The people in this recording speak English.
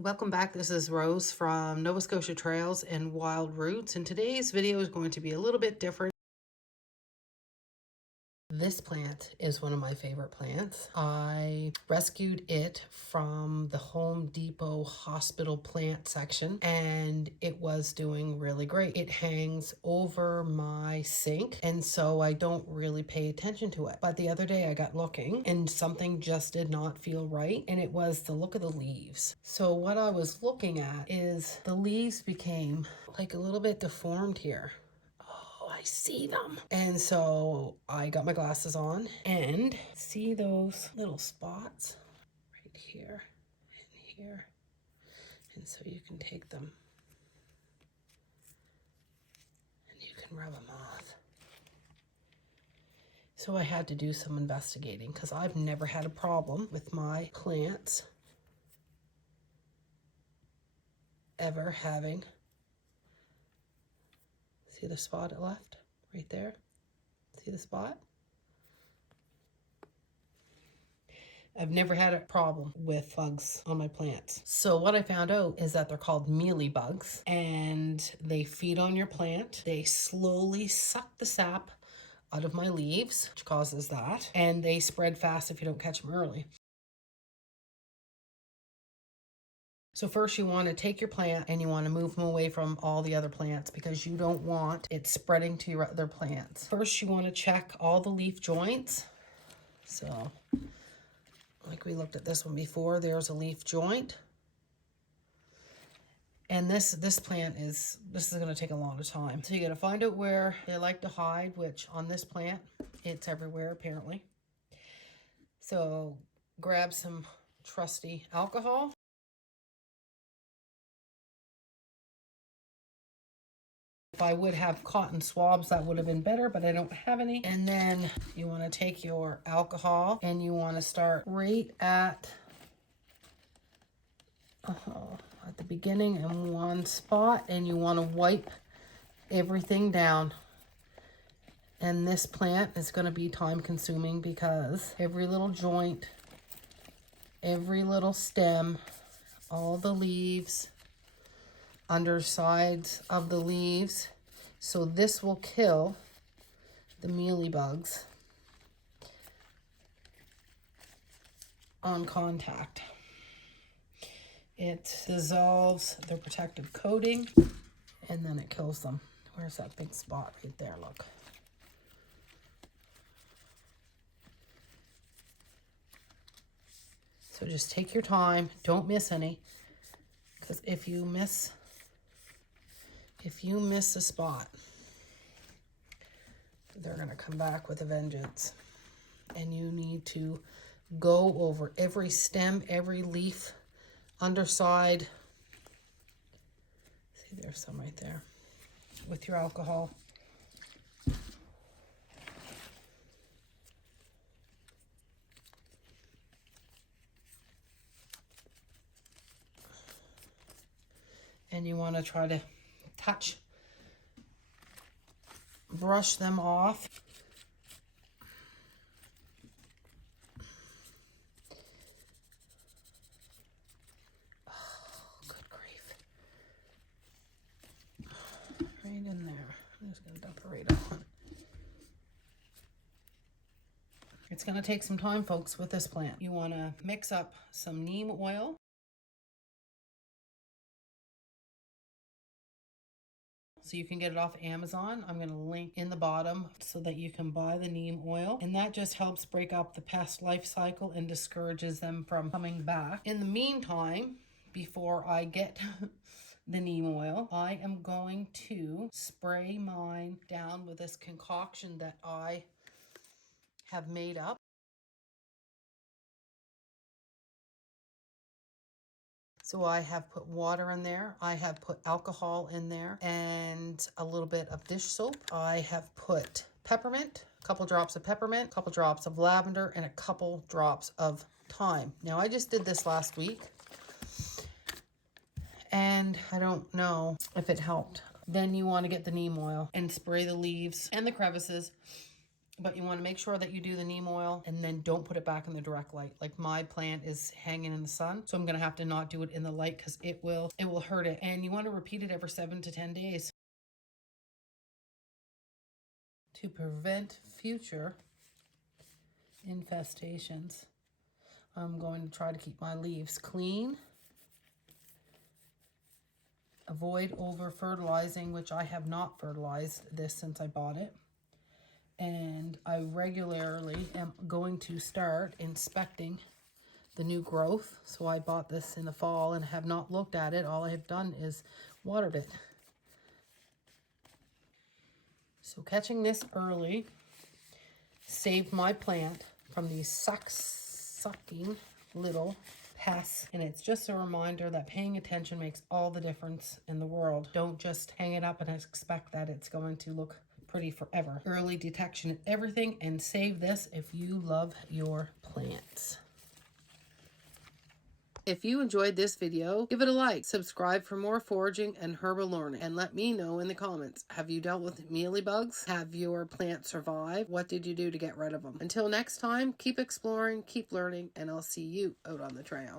Welcome back. This is Rose from Nova Scotia Trails and Wild Roots, and today's video is going to be a little bit different. This plant is one of my favorite plants. I rescued it from the Home Depot hospital plant section and it was doing really great. It hangs over my sink and so I don't really pay attention to it. But the other day I got looking and something just did not feel right, and it was the look of the leaves. So what I was looking at is the leaves became like a little bit deformed here. I see them. And so I got my glasses on and see those little spots right here and here. And so you can take them and you can rub them off. So I had to do some investigating because I've never had a problem with my plants ever having. See the spot it left right there? See the spot? I've never had a problem with bugs on my plants. So what I found out is that they're called mealybugs and they feed on your plant. They slowly suck the sap out of my leaves, which causes that, and they spread fast if you don't catch them early. So first you want to take your plant and you want to move them away from all the other plants because you don't want it spreading to your other plants. First you want to check all the leaf joints. So like we looked at this one before, there's a leaf joint. And this plant is going to take a lot of time. So you got to find out where they like to hide, which on this plant, it's everywhere apparently. So grab some trusty alcohol. If I would have cotton swabs, that would have been better, but I don't have any. And then you want to take your alcohol and you want to start right at the beginning in one spot, and you want to wipe everything down. And this plant is going to be time consuming because every little joint, every little stem, all the leaves, undersides of the leaves. So this will kill the mealybugs on contact. It dissolves their protective coating and then it kills them. Where's that big spot right there? Look. So just take your time. Don't miss any. Because if you miss a spot, they're going to come back with a vengeance. And you need to go over every stem, every leaf, underside. See, there's some right there. With your alcohol. And you want to try to brush them off. Oh, good grief. Right in there. I'm just going to dump it right on. It's going to take some time, folks, with this plant. You want to mix up some neem oil. So you can get it off Amazon. I'm going to link in the bottom so that you can buy the neem oil. And that just helps break up the pest life cycle and discourages them from coming back. In the meantime, before I get the neem oil, I am going to spray mine down with this concoction that I have made up. So I have put water in there, I have put alcohol in there, and a little bit of dish soap. I have put peppermint, a couple drops of peppermint, a couple drops of lavender, and a couple drops of thyme. Now I just did this last week, and I don't know if it helped. Then you want to get the neem oil and spray the leaves and the crevices But you want to make sure that you do the neem oil and then don't put it back in the direct light. Like my plant is hanging in the sun, so I'm going to have to not do it in the light because it will hurt it. And you want to repeat it every 7 to 10 days. To prevent future infestations, I'm going to try to keep my leaves clean. Avoid over fertilizing, which I have not fertilized this since I bought it. And I regularly am going to start inspecting the new growth. So I bought this in the fall and have not looked at it. All I have done is watered it. So catching this early saved my plant from these sucking little pests. And it's just a reminder that paying attention makes all the difference in the world. Don't just hang it up and expect that it's going to look pretty forever. Early detection and everything, and save this if you love your plants. If you enjoyed this video, give it a like, subscribe for more foraging and herbal learning, and let me know in the comments, have you dealt with mealybugs? Have your plants survived? What did you do to get rid of them? Until next time, keep exploring, keep learning, and I'll see you out on the trail.